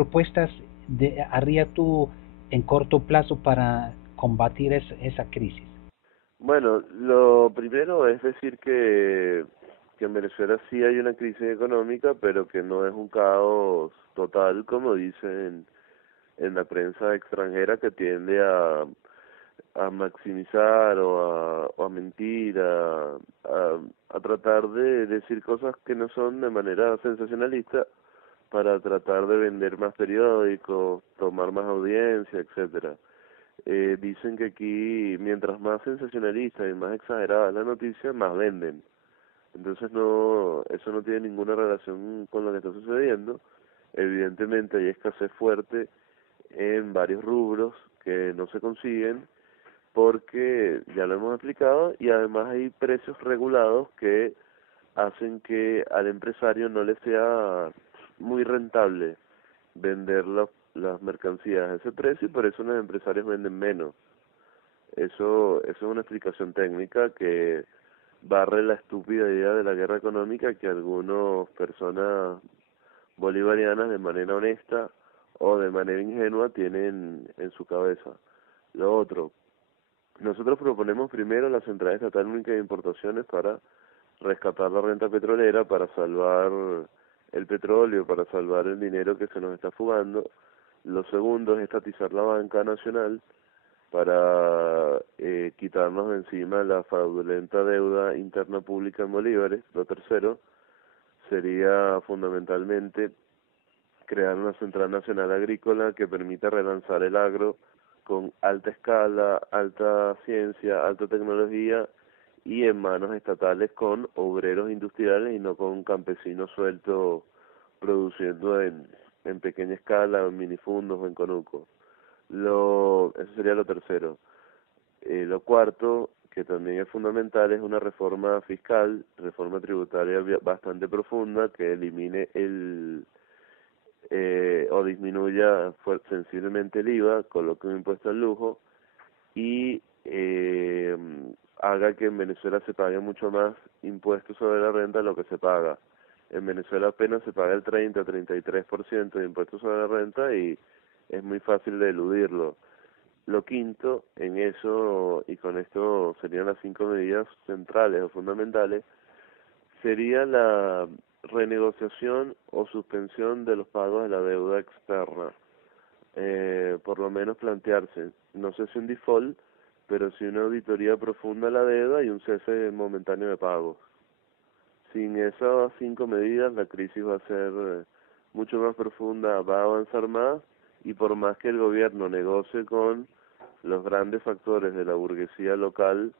propuestas harías tú en corto plazo para combatir esa crisis? Bueno, lo primero es decir que en Venezuela sí hay una crisis económica, pero que no es un caos total, como dicen en la prensa extranjera, que tiende a maximizar o a mentir, a tratar de decir cosas que no son de manera sensacionalista para tratar de vender más periódicos, tomar más audiencia, etcétera. Dicen que aquí, mientras más sensacionalista y más exagerada es la noticia, más venden. Entonces no, eso no tiene ninguna relación con lo que está sucediendo. Evidentemente hay escasez fuerte en varios rubros que no se consiguen porque ya lo hemos explicado, y además hay precios regulados que hacen que al empresario no le sea muy rentable vender las mercancías a ese precio, y por eso los empresarios venden menos. Eso es una explicación técnica que barre la estúpida idea de la guerra económica que algunas personas bolivarianas de manera honesta o de manera ingenua tienen en su cabeza. Lo otro, nosotros proponemos primero la Central Estatal Única de Importaciones para rescatar la renta petrolera, para salvar el petróleo, para salvar el dinero que se nos está fugando. Lo segundo es estatizar la banca nacional para quitarnos de encima la fraudulenta deuda interna pública en bolívares. Lo tercero sería fundamentalmente crear una Central Nacional Agrícola que permita relanzar el agro con alta escala, alta ciencia, alta tecnología y en manos estatales con obreros industriales y no con campesinos sueltos produciendo en pequeña escala, en minifundos o en conucos. Eso sería lo tercero. Lo cuarto, que también es fundamental, es una reforma fiscal, reforma tributaria bastante profunda que elimine o disminuya sensiblemente el IVA, coloque un impuesto al lujo y haga que en Venezuela se pague mucho más impuestos sobre la renta de lo que se paga. En Venezuela apenas se paga el 30-33% de impuestos sobre la renta y es muy fácil de eludirlo. Lo quinto, en eso, y con esto serían las 5 medidas centrales o fundamentales, sería la renegociación o suspensión de los pagos de la deuda externa. Por lo menos plantearse, no sé si un default, pero sí una auditoría profunda de la deuda y un cese momentáneo de pagos. Sin esas 5 medidas la crisis va a ser mucho más profunda, va a avanzar más, y por más que el gobierno negocie con los grandes factores de la burguesía local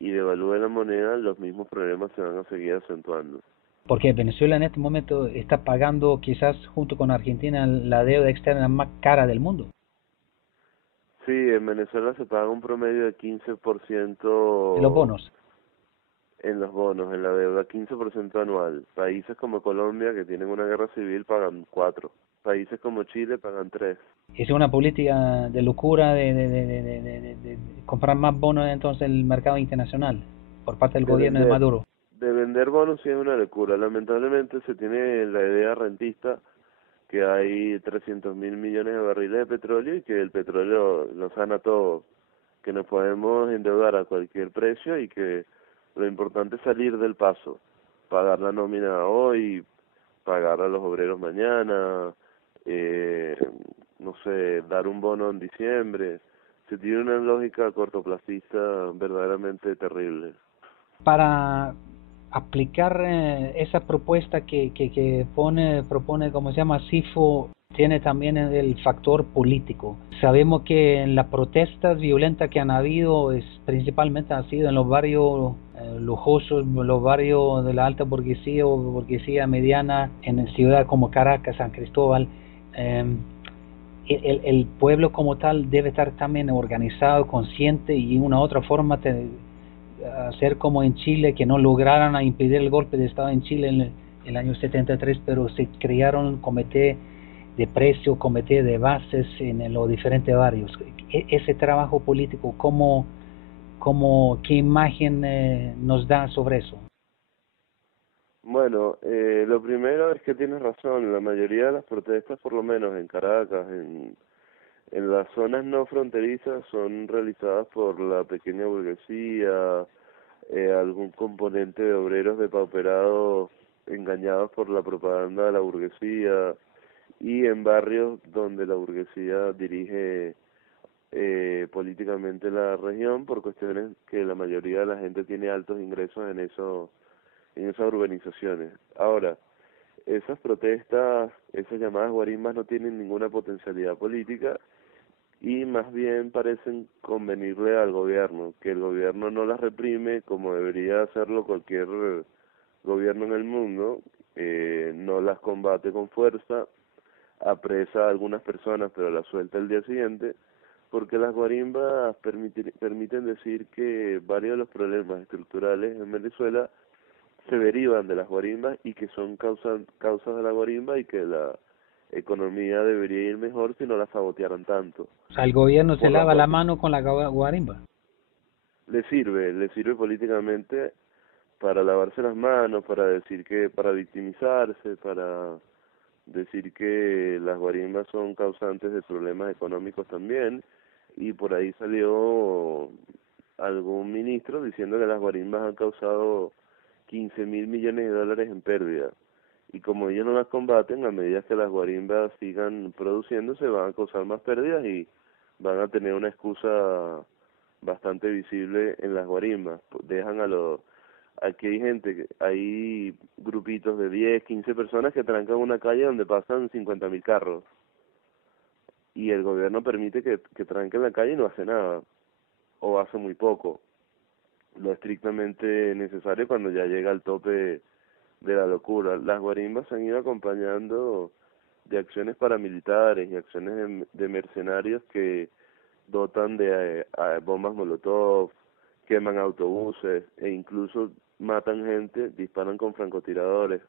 y devalúe la moneda, los mismos problemas se van a seguir acentuando. Porque Venezuela en este momento está pagando quizás junto con Argentina la deuda externa más cara del mundo. Sí, en Venezuela se paga un promedio de De los 15% bonos. en los bonos, en la deuda, 15% anual. Países como Colombia, que tienen una guerra civil, pagan 4. Países como Chile pagan 3. Es una política de locura de comprar más bonos entonces en el mercado internacional por parte del De gobierno de vender, Maduro. de vender bonos sí es una locura. Lamentablemente se tiene la idea rentista que hay 300.000 millones de barriles de petróleo y que el petróleo lo sana todo, que nos podemos endeudar a cualquier precio y que lo importante es salir del paso, pagar la nómina hoy, pagar a los obreros mañana, eh, no sé, dar un bono en diciembre. Se tiene una lógica cortoplacista verdaderamente terrible. Para aplicar esa propuesta que propone, como se llama, SIFO, tiene también el factor político. Sabemos que en las protestas violentas que han habido, principalmente han sido en los barrios lujosos, los barrios de la alta burguesía o burguesía mediana, en ciudades como Caracas, San Cristóbal. El pueblo como tal debe estar también organizado, consciente y de una u otra forma hacer como en Chile, que no lograron impedir el golpe de Estado en Chile en el año 73, pero se crearon comité de precios, comité de bases en los diferentes barrios. Ese trabajo político, ¿qué imagen nos da sobre eso? Bueno, lo primero es que tienes razón, la mayoría de las protestas, por lo menos en Caracas, en las zonas no fronterizas, son realizadas por la pequeña burguesía, algún componente de obreros depauperados engañados por la propaganda de la burguesía, y en barrios donde la burguesía dirige políticamente la región por cuestiones que la mayoría de la gente tiene altos ingresos en esas urbanizaciones. Ahora, esas protestas, esas llamadas guarimbas no tienen ninguna potencialidad política y más bien parecen convenirle al gobierno, que el gobierno no las reprime como debería hacerlo cualquier gobierno en el mundo, no las combate con fuerza, apresa a algunas personas pero las suelta el día siguiente, porque las guarimbas permiten decir que varios de los problemas estructurales en Venezuela se derivan de las guarimbas y que son causas de la guarimba y que la economía debería ir mejor si no la sabotearan tanto. O sea, el gobierno se Por la lava la mano con la guarimba. le sirve políticamente para lavarse las manos, para decir que, para victimizarse, para decir que las guarimbas son causantes de problemas económicos también, y por ahí salió algún ministro diciendo que las guarimbas han causado 15.000 millones de dólares en pérdida, y como ellos no las combaten, a medida que las guarimbas sigan produciéndose van a causar más pérdidas y van a tener una excusa bastante visible en las guarimbas. Dejan a los aquí hay gente, hay grupitos de 10, 15 personas que trancan una calle donde pasan 50.000 carros y el gobierno permite que tranquen la calle y no hace nada o hace muy poco, lo estrictamente necesario cuando ya llega al tope de la locura. Las guarimbas se han ido acompañando de acciones paramilitares y acciones de mercenarios que dotan de bombas molotov, queman autobuses e incluso matan gente, disparan con francotiradores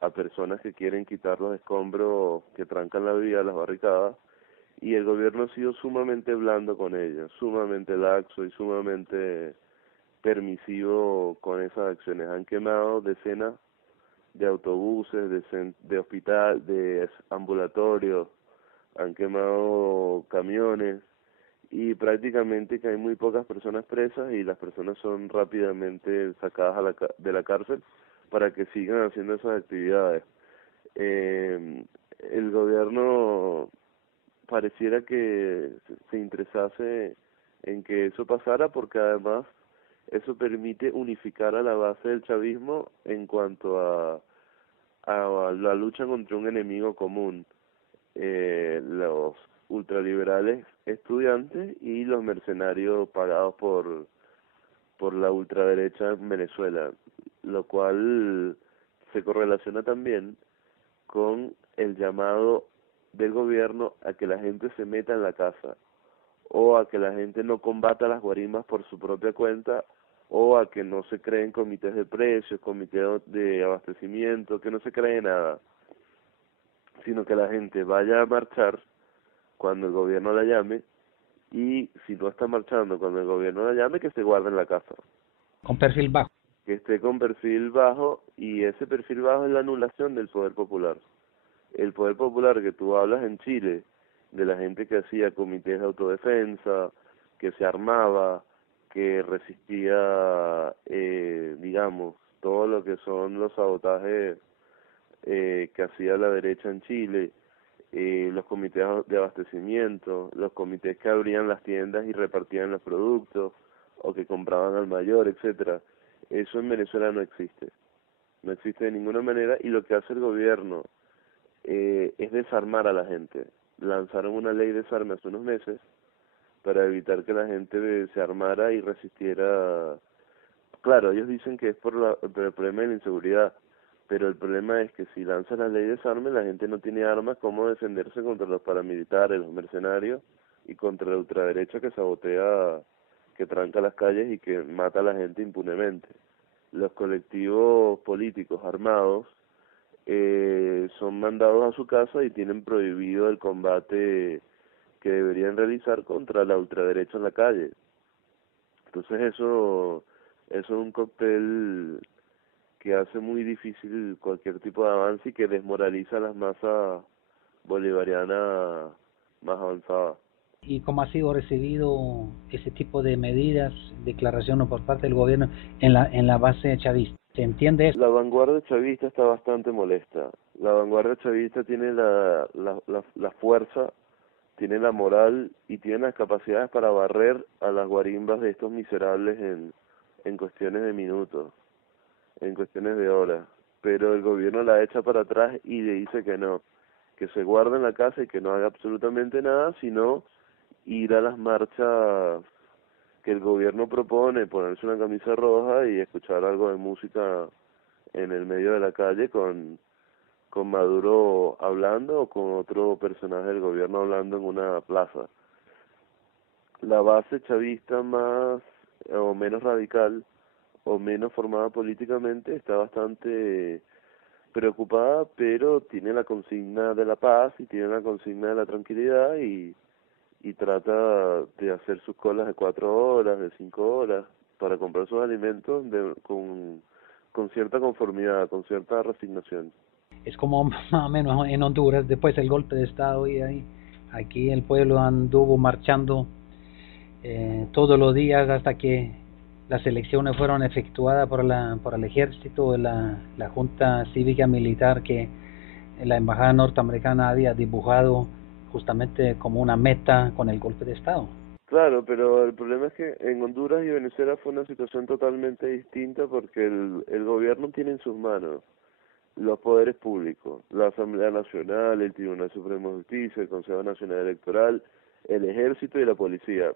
a personas que quieren quitar los escombros que trancan la vía, las barricadas, y el gobierno ha sido sumamente blando con ellos, sumamente laxo y sumamente permisivo con esas acciones. Han quemado decenas de autobuses, de hospital, de ambulatorios, han quemado camiones, y prácticamente que hay muy pocas personas presas y las personas son rápidamente sacadas de la cárcel para que sigan haciendo esas actividades. El gobierno pareciera que se interesase en que eso pasara porque además eso permite unificar a la base del chavismo en cuanto a la lucha contra un enemigo común, los ultraliberales estudiantes y los mercenarios pagados por la ultraderecha en Venezuela, lo cual se correlaciona también con el llamado del gobierno a que la gente se meta en la casa o a que la gente no combata las guarimbas por su propia cuenta o a que no se creen comités de precios, comités de abastecimiento, que no se cree nada, sino que la gente vaya a marchar cuando el gobierno la llame y si no está marchando cuando el gobierno la llame, que se guarde en la casa. Con perfil bajo. Que esté con perfil bajo, y ese perfil bajo es la anulación del poder popular. El poder popular que tú hablas en Chile, de la gente que hacía comités de autodefensa, que se armaba, que resistía, digamos, todo lo que son los sabotajes que hacía la derecha en Chile, los comités de abastecimiento, los comités que abrían las tiendas y repartían los productos, o que compraban al mayor, etcétera. Eso en Venezuela no existe. No existe de ninguna manera, y lo que hace el gobierno es desarmar a la gente. Lanzaron una ley de desarme hace unos meses para evitar que la gente se armara y resistiera. Claro, ellos dicen que es por el problema de la inseguridad, pero el problema es que si lanzan la ley de desarme, la gente no tiene armas, cómo defenderse contra los paramilitares, los mercenarios y contra la ultraderecha que sabotea, que tranca las calles y que mata a la gente impunemente. Los colectivos políticos armados son mandados a su casa y tienen prohibido el combate que deberían realizar contra la ultraderecha en la calle. Entonces eso es un cóctel que hace muy difícil cualquier tipo de avance y que desmoraliza a las masas bolivarianas más avanzadas. ¿Y cómo ha sido recibido ese tipo de medidas, declaraciones por parte del gobierno en la base chavista? ¿Se entiende eso? La vanguardia chavista está bastante molesta. La vanguardia chavista tiene la fuerza, tiene la moral y tiene las capacidades para barrer a las guarimbas de estos miserables en cuestiones de minutos, en cuestiones de horas. Pero el gobierno la echa para atrás y le dice que se guarde en la casa y que no haga absolutamente nada, sino ir a las marchas que el gobierno propone, ponerse una camisa roja y escuchar algo de música en el medio de la calle con Maduro hablando o con otro personaje del gobierno hablando en una plaza. La base chavista más o menos radical o menos formada políticamente está bastante preocupada, pero tiene la consigna de la paz y tiene la consigna de la tranquilidad y trata de hacer sus colas de 4 horas, de 5 horas, para comprar sus alimentos con cierta conformidad, con cierta resignación. Es como más o menos en Honduras, después del golpe de Estado y ahí, aquí el pueblo anduvo marchando todos los días hasta que las elecciones fueron efectuadas por el ejército, la junta cívica militar que la embajada norteamericana había dibujado justamente como una meta con el golpe de Estado. Claro, pero el problema es que en Honduras y Venezuela fue una situación totalmente distinta porque el gobierno tiene en sus manos los poderes públicos, la Asamblea Nacional, el Tribunal Supremo de Justicia, el Consejo Nacional Electoral, el Ejército y la Policía.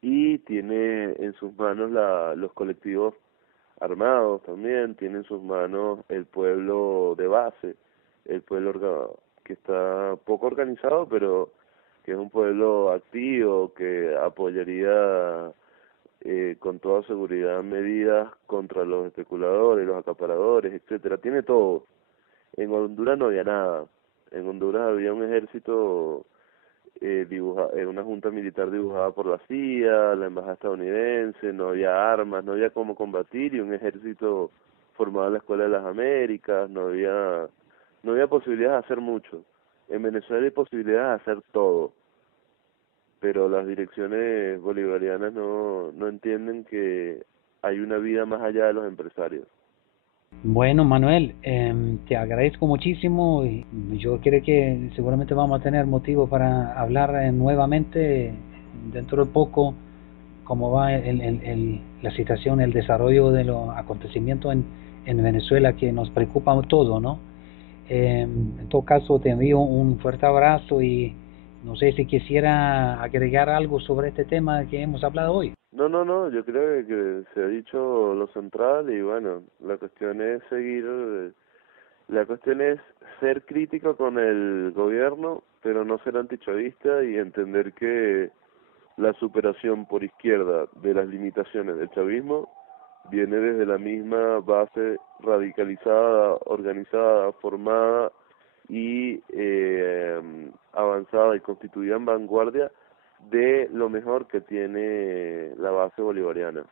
Y tiene en sus manos los colectivos armados también, tiene en sus manos el pueblo de base, el pueblo que está poco organizado, pero que es un pueblo activo, que apoyaría con toda seguridad medidas contra los especuladores, los acaparadores, etcétera. Tiene todo. En Honduras no había nada. En Honduras había un ejército una junta militar dibujada por la CIA, la embajada estadounidense, no había armas, no había cómo combatir y un ejército formado en la Escuela de las Américas, no había posibilidades de hacer mucho. En Venezuela hay posibilidades de hacer todo, pero las direcciones bolivarianas no entienden que hay una vida más allá de los empresarios. Bueno, Manuel, te agradezco muchísimo y yo creo que seguramente vamos a tener motivo para hablar nuevamente dentro de poco cómo va la situación, el desarrollo de los acontecimientos en Venezuela que nos preocupa todo, ¿no? En todo caso, te envío un fuerte abrazo y no sé si quisiera agregar algo sobre este tema que hemos hablado hoy. No, yo creo que se ha dicho lo central y bueno, la cuestión es la cuestión es ser crítico con el gobierno, pero no ser antichavista y entender que la superación por izquierda de las limitaciones del chavismo viene desde la misma base radicalizada, organizada, formada y avanzada y constituida en vanguardia de lo mejor que tiene la base bolivariana.